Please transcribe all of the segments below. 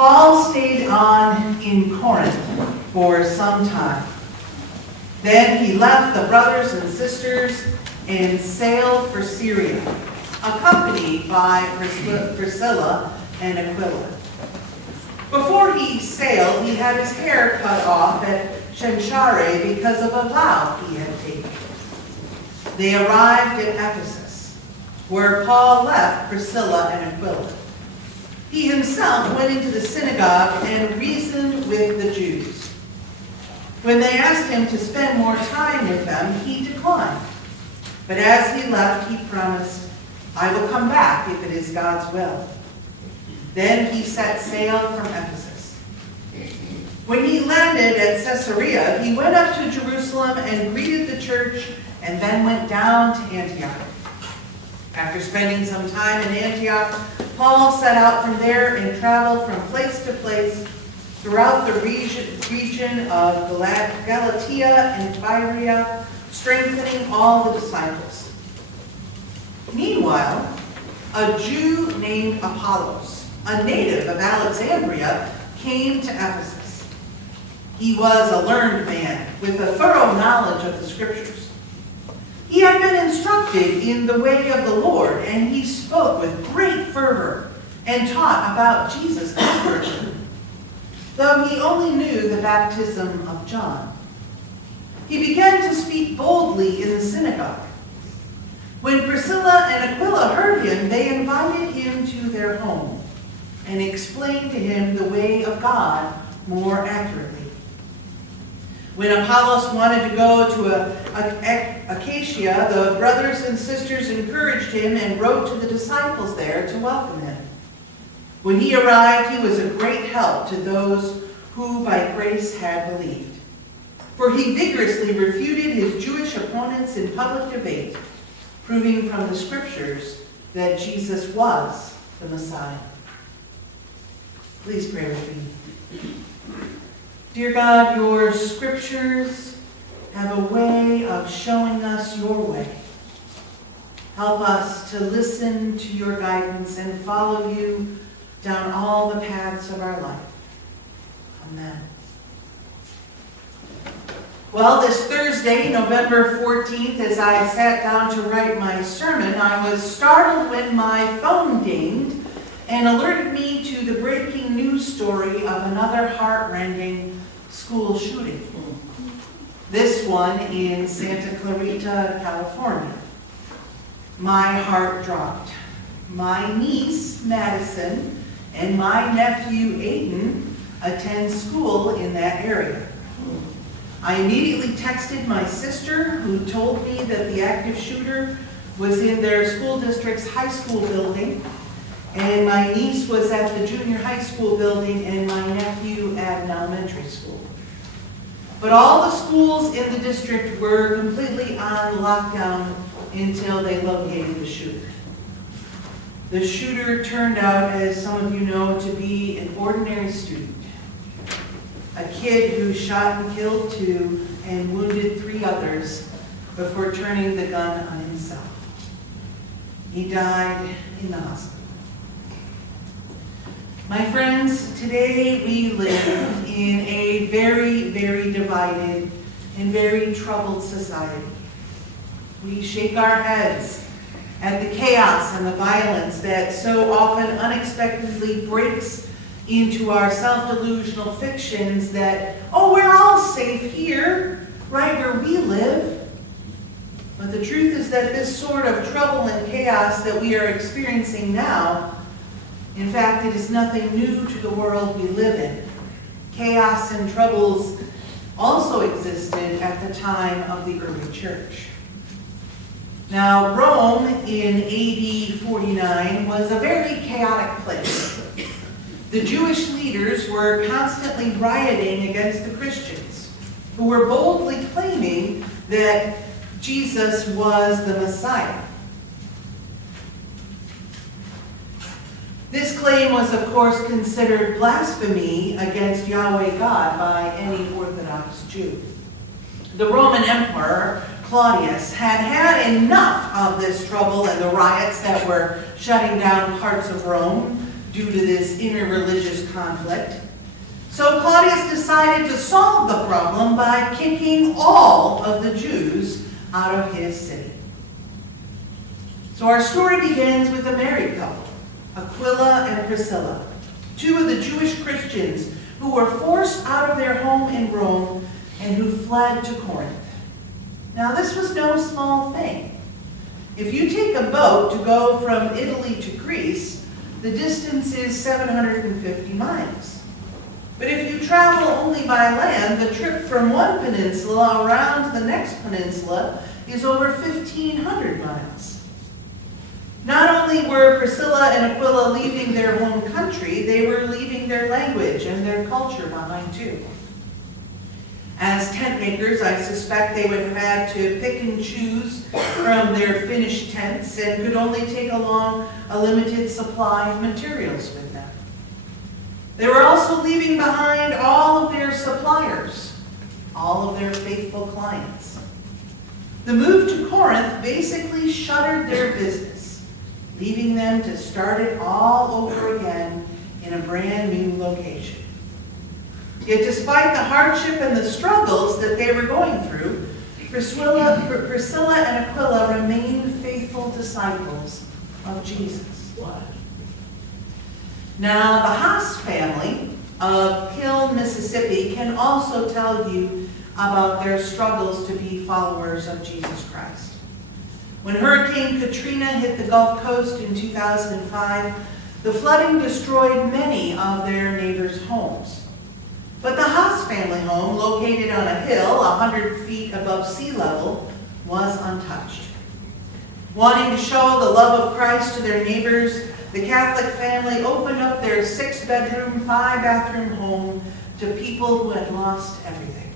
Paul stayed on in Corinth for some time. Then he left the brothers and sisters and sailed for Syria, accompanied by Priscilla and Aquila. Before he sailed, he had his hair cut off at Cenchreae because of a vow he had taken. They arrived at Ephesus, where Paul left Priscilla and Aquila. He himself went into the synagogue and reasoned with the Jews. When they asked him to spend more time with them, he declined. But as he left, he promised, "I will come back if it is God's will." Then he set sail from Ephesus. When he landed at Caesarea, he went up to Jerusalem and greeted the church, and then went down to Antioch. After spending some time in Antioch, Paul set out from there and traveled from place to place throughout the region of Galatia and Phrygia, strengthening all the disciples. Meanwhile, a Jew named Apollos, a native of Alexandria, came to Ephesus. He was a learned man with a thorough knowledge of the Scriptures. He had been instructed in the way of the Lord, and he spoke with great fervor and taught about Jesus conversion, though he only knew the baptism of John. He began to speak boldly in the synagogue. When Priscilla and Aquila heard him, they invited him to their home and explained to him the way of God more accurately. When Apollos wanted to go to Acacia, the brothers and sisters encouraged him and wrote to the disciples there to welcome him. When he arrived, he was a great help to those who by grace had believed. For he vigorously refuted his Jewish opponents in public debate, proving from the Scriptures that Jesus was the Messiah. Please pray with me. Dear God, your Scriptures have a way of showing us your way. Help us to listen to your guidance and follow you down all the paths of our life. Amen. Well, this Thursday, November 14th, as I sat down to write my sermon, I was startled when my phone dinged and alerted me to the breaking news story of another heart-rending school shooting. This one in Santa Clarita, California. My heart dropped. My niece, Madison, and my nephew, Aiden, attend school in that area. I immediately texted my sister, who told me that the active shooter was in their school district's high school building, and my niece was at the junior high school building, and my nephew at an elementary school. But all the schools in the district were completely on lockdown until they located the shooter. The shooter turned out, as some of you know, to be an ordinary student. A kid who shot and killed 2 and wounded 3 others before turning the gun on himself. He died in the hospital. My friends, today we live in a very, very divided and very troubled society. We shake our heads at the chaos and the violence that so often unexpectedly breaks into our self-delusional fictions that, oh, we're all safe here, right where we live. But the truth is that this sort of trouble and chaos that we are experiencing now, in fact, it is nothing new to the world we live in. Chaos and troubles also existed at the time of the early church. Now, Rome in AD 49 was a very chaotic place. The Jewish leaders were constantly rioting against the Christians, who were boldly claiming that Jesus was the Messiah. This claim was, of course, considered blasphemy against Yahweh God by any Orthodox Jew. The Roman Emperor, Claudius, had had enough of this trouble and the riots that were shutting down parts of Rome. due to this interreligious conflict. So Claudius decided to solve the problem by kicking all of the Jews out of his city. So our story begins with a married couple, Aquila and Priscilla, two of the Jewish Christians who were forced out of their home in Rome and who fled to Corinth. Now, this was no small thing. If you take a boat to go from Italy to Greece, the distance is 750 miles. But if you travel only by land, the trip from one peninsula around to the next peninsula is over 1,500 miles. Not only were Priscilla and Aquila leaving their home country, they were leaving their language and their culture behind too. As tent makers, I suspect they would have had to pick and choose from their finished tents and could only take along a limited supply of materials with them. They were also leaving behind all of their suppliers, all of their faithful clients. The move to Corinth basically shuttered their business, leaving them to start it all over again in a brand new location. Yet despite the hardship and the struggles that they were going through, Priscilla and Aquila remained faithful disciples of Jesus. Now, the Haas family of Hill, Mississippi can also tell you about their struggles to be followers of Jesus Christ. When Hurricane Katrina hit the Gulf Coast in 2005, the flooding destroyed many of their neighbors' homes. But the Haas family home, located on a hill 100 feet above sea level, was untouched. Wanting to show the love of Christ to their neighbors, the Catholic family opened up their 6-bedroom, 5-bathroom home to people who had lost everything.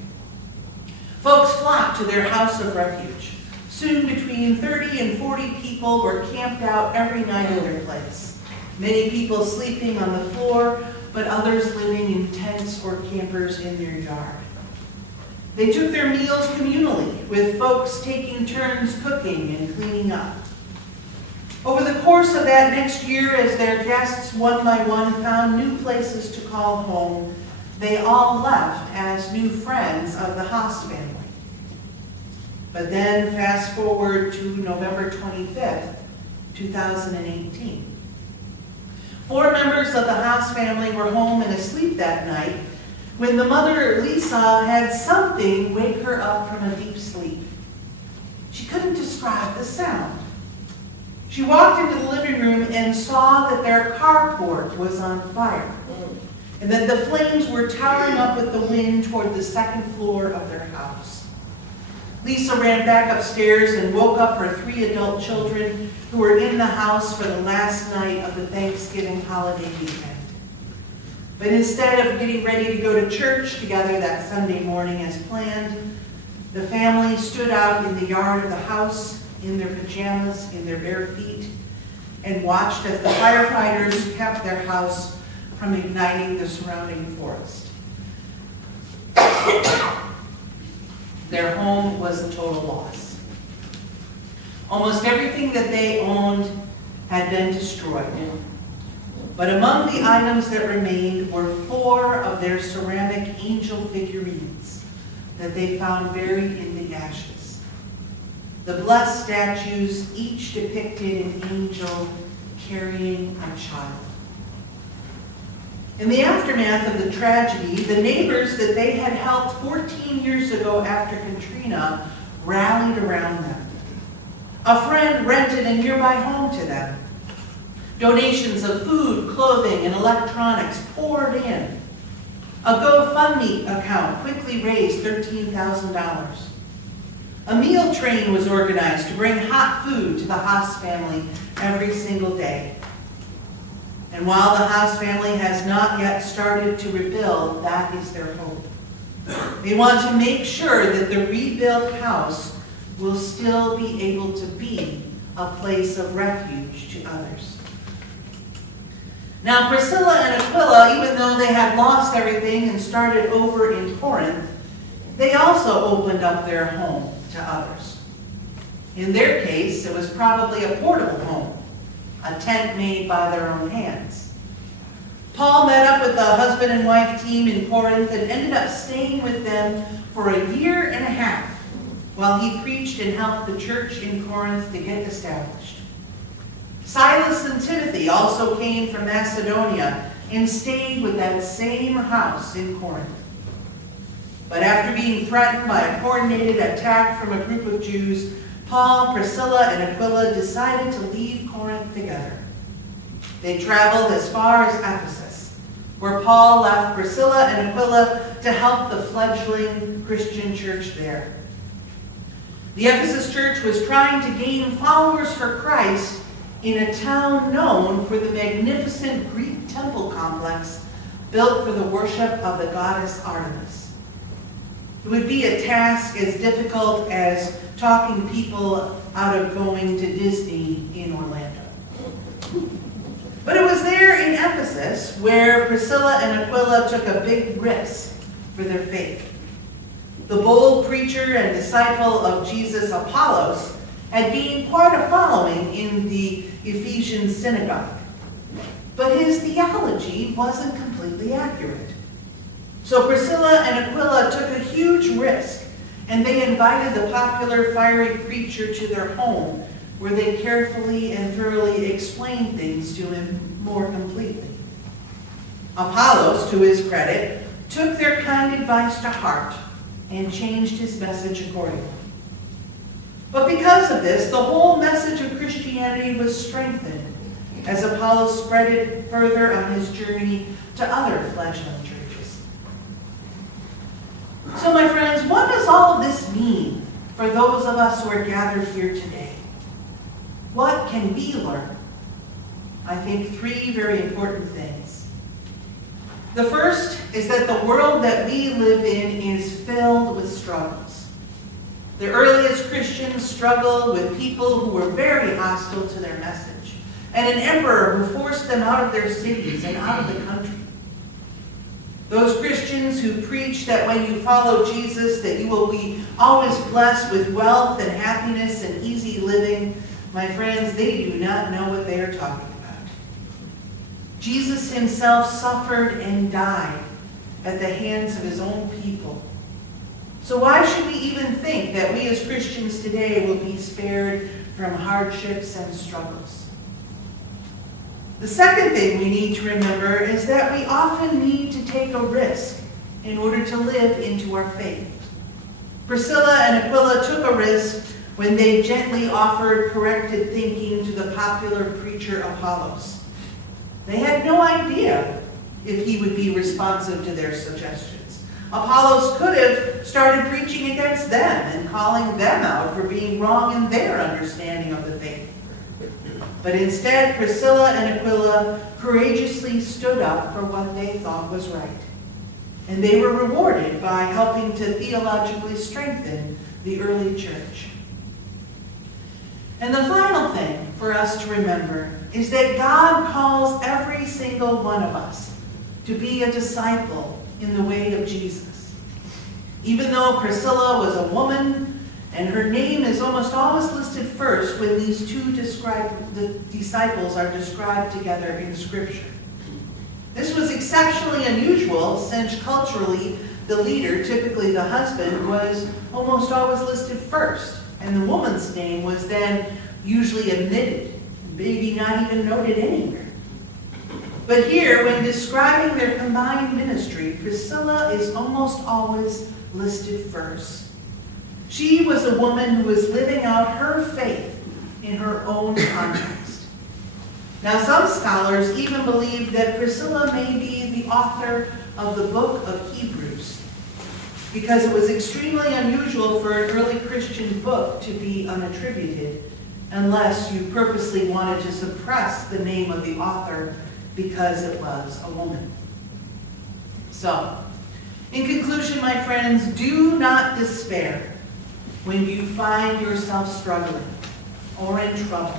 Folks flocked to their house of refuge. Soon between 30 and 40 people were camped out every night in their place. Many people sleeping on the floor, but others living in tents or campers in their yard. They took their meals communally, with folks taking turns cooking and cleaning up. Over the course of that next year, as their guests one by one found new places to call home, they all left as new friends of the Haas family. But then fast forward to November 25th, 2018. 4 members of the Haas family were home and asleep that night when the mother, Lisa, had something wake her up from a deep sleep. She couldn't describe the sound. She walked into the living room and saw that their carport was on fire and that the flames were towering up with the wind toward the second floor of their house. Lisa ran back upstairs and woke up her 3 adult children who were in the house for the last night of the Thanksgiving holiday weekend. But instead of getting ready to go to church together that Sunday morning as planned, the family stood out in the yard of the house in their pajamas, in their bare feet, and watched as the firefighters kept their house from igniting the surrounding forest. Their home was a total loss. Almost everything that they owned had been destroyed. But among the items that remained were 4 of their ceramic angel figurines that they found buried in the ashes. The blessed statues each depicted an angel carrying a child. In the aftermath of the tragedy, the neighbors that they had helped 14 years ago after Katrina rallied around them. A friend rented a nearby home to them. Donations of food, clothing, and electronics poured in. A GoFundMe account quickly raised $13,000. A meal train was organized to bring hot food to the Haas family every single day. And while the Haas family has not yet started to rebuild, that is their hope. They want to make sure that the rebuilt house will still be able to be a place of refuge to others. Now, Priscilla and Aquila, even though they had lost everything and started over in Corinth, they also opened up their home to others. In their case, it was probably a portable home, a tent made by their own hands. Paul met up with the husband and wife team in Corinth and ended up staying with them for a year and a half while he preached and helped the church in Corinth to get established. Silas and Timothy also came from Macedonia and stayed with that same house in Corinth. But after being threatened by a coordinated attack from a group of Jews, Paul, Priscilla, and Aquila decided to leave Corinth together. They traveled as far as Ephesus, where Paul left Priscilla and Aquila to help the fledgling Christian church there. The Ephesus church was trying to gain followers for Christ in a town known for the magnificent Greek temple complex built for the worship of the goddess Artemis. It would be a task as difficult as talking people out of going to Disney in Orlando. But it was there in Ephesus where Priscilla and Aquila took a big risk for their faith. The bold preacher and disciple of Jesus, Apollos, had gained quite a following in the Ephesian synagogue. But his theology wasn't completely accurate. So Priscilla and Aquila took a huge risk, and they invited the popular fiery preacher to their home, where they carefully and thoroughly explained things to him more completely. Apollos, to his credit, took their kind advice to heart and changed his message accordingly. But because of this, the whole message of Christianity was strengthened as Apollos spread it further on his journey to other fledgling churches. So, my friends, what does all of this mean for those of us who are gathered here today? What can we learn? I think three very important things. The first is that the world that we live in is filled with struggles. The earliest Christians struggled with people who were very hostile to their message, and an emperor who forced them out of their cities and out of the country. Those Christians who preach that when you follow Jesus that you will be always blessed with wealth and happiness and easy living, my friends, they do not know what they are talking about. Jesus himself suffered and died at the hands of his own people. So why should we even think that we as Christians today will be spared from hardships and struggles? The second thing we need to remember is that we often need to take a risk in order to live into our faith. Priscilla and Aquila took a risk when they gently offered corrected thinking to the popular preacher Apollos. They had no idea if he would be responsive to their suggestions. Apollos could have started preaching against them and calling them out for being wrong in their understanding of the faith. But instead, Priscilla and Aquila courageously stood up for what they thought was right. And they were rewarded by helping to theologically strengthen the early church. And the final thing for us to remember is that God calls every single one of us to be a disciple in the way of Jesus. Even though Priscilla was a woman, and her name is almost always listed first when these two disciples are described together in Scripture. This was exceptionally unusual since culturally the leader, typically the husband, was almost always listed first, and the woman's name was then usually omitted, maybe not even noted anywhere. But here, when describing their combined ministry, Priscilla is almost always listed first. She was a woman who was living out her faith in her own context. Now, some scholars even believe that Priscilla may be the author of the book of Hebrews, because it was extremely unusual for an early Christian book to be unattributed, unless you purposely wanted to suppress the name of the author because it was a woman. So, in conclusion, my friends, do not despair when you find yourself struggling or in trouble.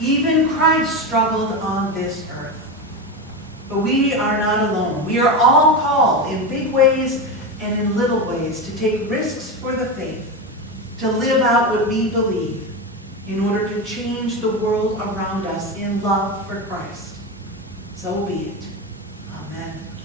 Even Christ struggled on this earth. But we are not alone. We are all called in big ways and in little ways to take risks for the faith, to live out what we believe in order to change the world around us in love for Christ. So be it. Amen.